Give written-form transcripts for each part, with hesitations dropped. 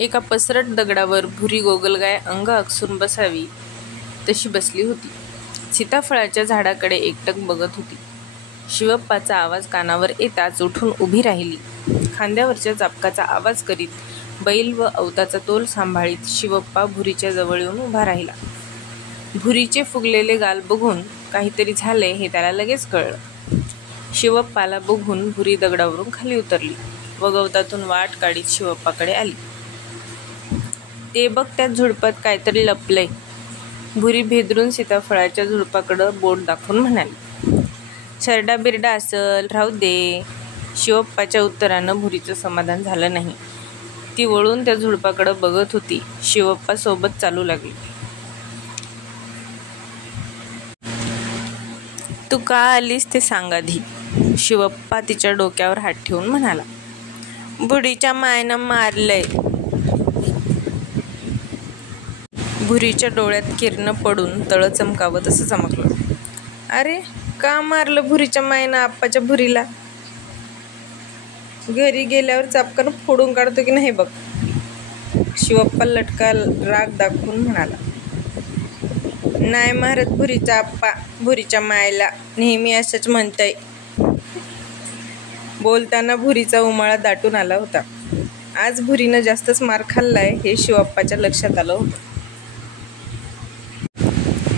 एका पसरट दगडावर भुरी गोगलगाय अंग आकसून बसावी तशी बसली होती. सीताफळाच्या झाडाकडे एकटक बघत होती. शिवप्पाचा आवाज कानावर येताच उठून उभी राहिली. खांद्यावरच्या चाबकाचा आवाज करीत बैल व अवताचा तोल सांभाळीत शिवप्पा भुरीच्या जवळ येऊन उभा राहिला. भुरीचे फुगलेले गाल बघून काहीतरी झाले हे त्याला लगेच कळलं. शिवप्पाला बघून भुरी दगडावरून खाली उतरली व गवतातून वाट काढीत शिवप्पाकडे आली. ते बघ, त्या झुडपात काहीतरी लपलंय. भुरी भेदरून सीताफळाच्या झुडपाकडं बोट दाखवून म्हणाली. सरडा बिरडा असल, राहू दे. शिवप्पाच्या उत्तरानं भुरीचं समाधान झालं नाही. ती वळून त्या झुडपाकडं बघत होती. शिवप्पा सोबत चालू लागली. तू का आलीस ते सांग आधी. शिवप्पा तिच्या डोक्यावर हात ठेवून म्हणाला. भुरीच्या मायनं मारलंय. भुरीच्या डोळ्यात किरणं पडून तळं चमकावं तसं चमकलं. अरे, का मारलं भुरीच्या मायनं आप्पाच्या भुरीला? घरी गेल्यावर चापकानं फोडून काढतो की नाही बघ. शिवप्पा लटका राग दाखवून म्हणाला. नाही मारत भुरीचा आप्पा भुरीच्या मायला, नेहमी असंच म्हणतंय. बोलताना भुरीचा उमाळा दाटून आला होता. आज भुरीनं जास्तच मार खाल्लाय हे शिवप्पाच्या लक्षात आलं होतं.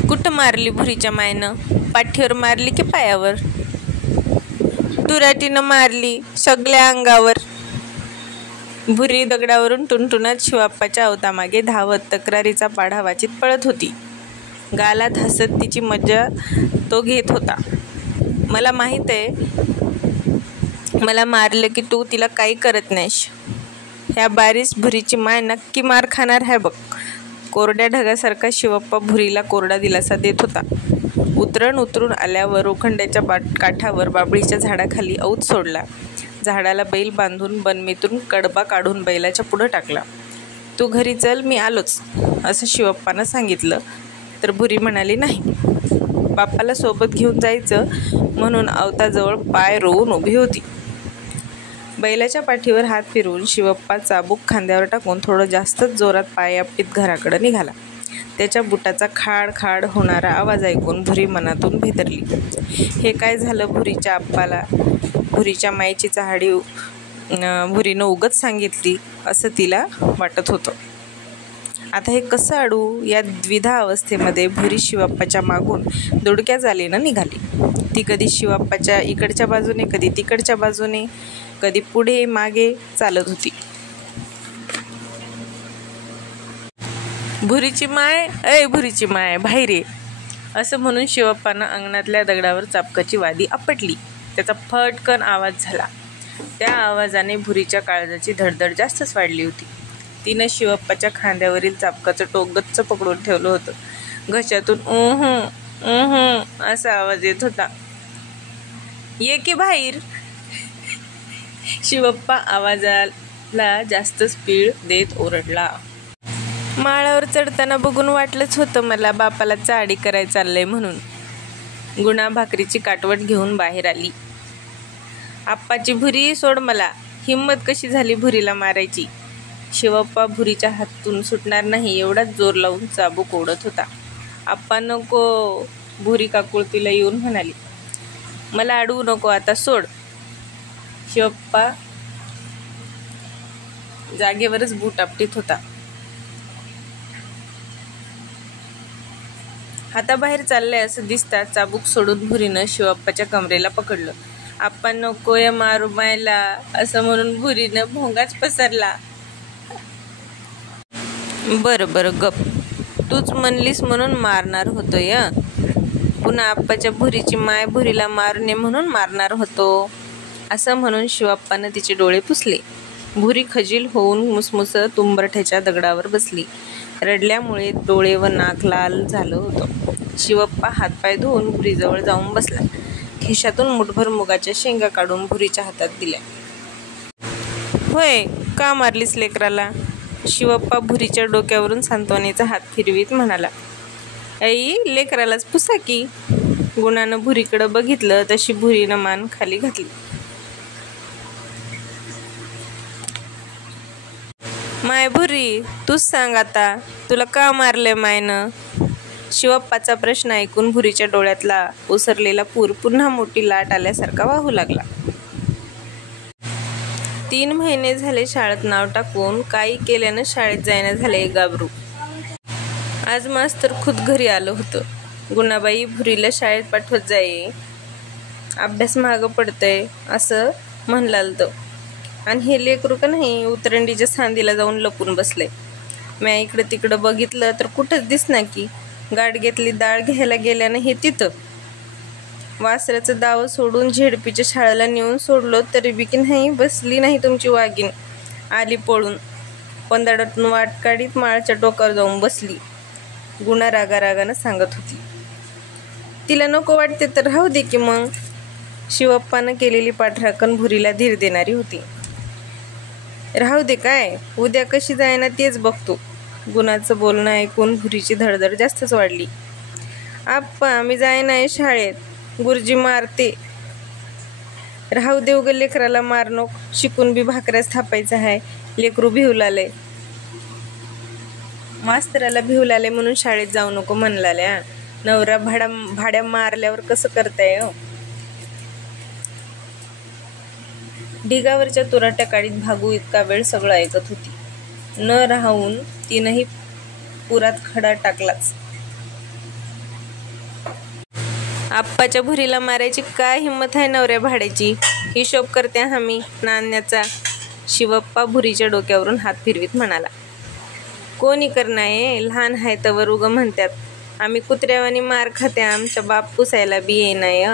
कुठं मारली भुरीच्या मायनं? पाठीवर मारली की पायावर? तुराटीनं मारली, सगळ्या अंगावर. भुरी दगडावरून टुनटुनत शिवप्पाच्या अवतामागे धावत तक्रारीचा पाढा वाचित पळत होती. गालात हसत तिची मज्जा तो घेत होता. मला माहीत आहे, मला मारलं की तू तिला काही करत नाहीस. ह्या बारीस भुरीची माय नक्की मार खाणार आहे बघ. कोरड्या ढगासारखा शिवप्पा भुरीला कोरडा दिलासा देत होता. उतरून आल्यावर लोखंडाच्या काठावर बाबळीच्या झाडाखाली औत सोडला. झाडाला बैल बांधून बनमेतून कडबा काढून बैलाच्या पुढं टाकला. तू घरी चल, मी आलोच, असं शिवप्पानं सांगितलं. तर भुरी म्हणाली नाही. बाप्पाला सोबत घेऊन जायचं म्हणून अवताजवळ पाय रोवून उभी होती. बैलाच्या पाठीवर हात फिरवून शिवप्पा चाबूक खांद्यावर टाकून थोडं जास्तच जोरात पाय आपटीत घराकडं निघाला. त्याच्या बुटाचा खाड खाड होणारा आवाज ऐकून भुरी मनातून भेदरली. हे काय झालं भुरीच्या आप्पाला? भुरीच्या मायेची चहाडी भुरीनं उगत सांगितली असं तिला वाटत होतं. आता हे कसं अडू? या द्विधा अवस्थेमध्ये भुरी शिवप्पाच्या मागून दुडक्या चालीनं निघाली. ती कधी शिवप्पाच्या इकडच्या बाजूने, कधी तिकडच्या बाजूने, कधी पुढे मागे चालत होती. भुरीची माय, अय भुरीची माय, बाहेर ये, असं म्हणून शिवप्पानं अंगणातल्या दगडावर चाबकाची वादी आपटली. त्याचा फटकन आवाज झाला. त्या आवाजाने भुरीच्या काळजाची धडधड जास्तच वाढली होती. तिनं शिवप्पाच्या खांद्यावरील चाबकाचं टोक गच्च पकडून ठेवलं होतं. घशातून असा आवाज येत होता. ये की बाहेर. शिवप्पा आवाजाला जास्तच पीळ देत ओरडला. माळावर चढताना बघून वाटलंच होतं मला बापाला चाडी करायला चाललंय म्हणून. गुणा भाकरीची काटवट घेऊन बाहेर आली. आप्पाची भुरी, सोड मला. हिंमत कशी झाली भुरीला मारायची? शिवप्पा भुरीच्या हातून सुटणार नाही एवढाच जोर लावून चाबूक ओढत होता. आप्पा नको, भुरी काकुळतीला येऊन म्हणाली. मला अडवू नको, आता सोड. शिवप्पा जागेवरच बूट आपटीत होता. हाताबाहेर चाललंय असं दिसताच चाबूक सोडून भुरीनं शिवप्पाच्या कमरेला पकडलं. आप्पा नकोय मारू मायला, असं म्हणून भुरीनं भोंगाच पसरला. बरं गप. तूच म्हणलीस म्हणून मारणार होतोय. पुन्हा आप्पाच्या भुरीची माय भुरीला मारू नये म्हणून मारणार होतो, असं म्हणून शिवप्पानं तिचे डोळे पुसले. भुरी खजील होऊन मुसमुसत उंबरठ्याच्या दगडावर बसली. रडल्यामुळे डोळे व नाक लाल झालं होतं. शिवप्पा हातपाय धुवून भुरीजवळ जाऊन बसला. खिशातून मुठभर मुगाच्या शेंगा काढून भुरीच्या हातात दिल्या. होय, का मारलीस लेकराला? शिवप्पा भुरीच्या डोक्यावरून सांत्वनेचा हात फिरवीत म्हणाला. आई, लेकरालाच पुसा की. गुणानं भुरीकडं बघितलं तशी भुरीनं मान खाली घातली. माय भुरी, तूच सांग आता, तुला का मारले मायनं? शिवप्पाचा प्रश्न ऐकून भुरीच्या डोळ्यातला ओसरलेला पूर पुन्हा मोठी लाट आल्यासारखा वाहू लागला. 3 महिने झाले शाळेत नाव टाकून, काही केल्यानं शाळेत जायना झाले गाबरू. आज मास्तर खुद घरी आलं होतं. गुणाबाई भुरीला शाळेत पाठवत जाये, अभ्यास मागं पडतंय असं म्हणलालतं. आणि हे लेकरू का नाही उतरंडीच्या सांदीला जाऊन लपून बसले. म्या इकडं तिकडं बघितलं तर कुठंच दिसना की. गाडग्यातली डाळ घ्यायला गेल्यानं हे तिथं. वासराचं दाव सोडून झेडपीच्या शाळेला नेऊन सोडलो तरी बी की नाही बसली नाही तुमची वाघीण. आली पळून. पंदाडातून वाट काढीत माळच्या टोकावर जाऊन बसली. गुणा रागारागानं सांगत होती. तिला नको वाटते तर राहू दे की मग. शिवप्पानं केलेली पाठराखण भुरीला धीर देणारी होती. राहू दे काय, उद्या कशी जायना तेच बघतो. गुणाचं बोलणं ऐकून भुरीची धडधड जास्तच वाढली. आप्पा, मी जायना शाळेत, गुरुजी मारते. राहू देव ग लेकराला मार नको, शिकून बी भाकऱ्याच थापायचं आहे. लेकरू भिवलाले. मास्तराला भिवलाले म्हणून शाळेत जाऊ नको म्हणलाल्या. नवरा भाड्या मारल्यावर कसं करताय हो? ढिगावरच्या तुराट्या काढीत भागू इतका वेळ सगळं ऐकत होती. न राहून तिनंही पुरात खडा टाकलाच. आप्पाच्या भुरीला मारायची काय हिंमत आहे नवऱ्या भाड्याची? हिशोब करते आम्ही नाण्याचा. शिवप्पा भुरीच्या डोक्यावरून हात फिरवीत म्हणाला. कोणी करणाये, लहान आहे तवर उगं म्हणतात. आम्ही कुत्र्यावानी मार खाते, आमच्या बाप पुसायला बी येईनाय.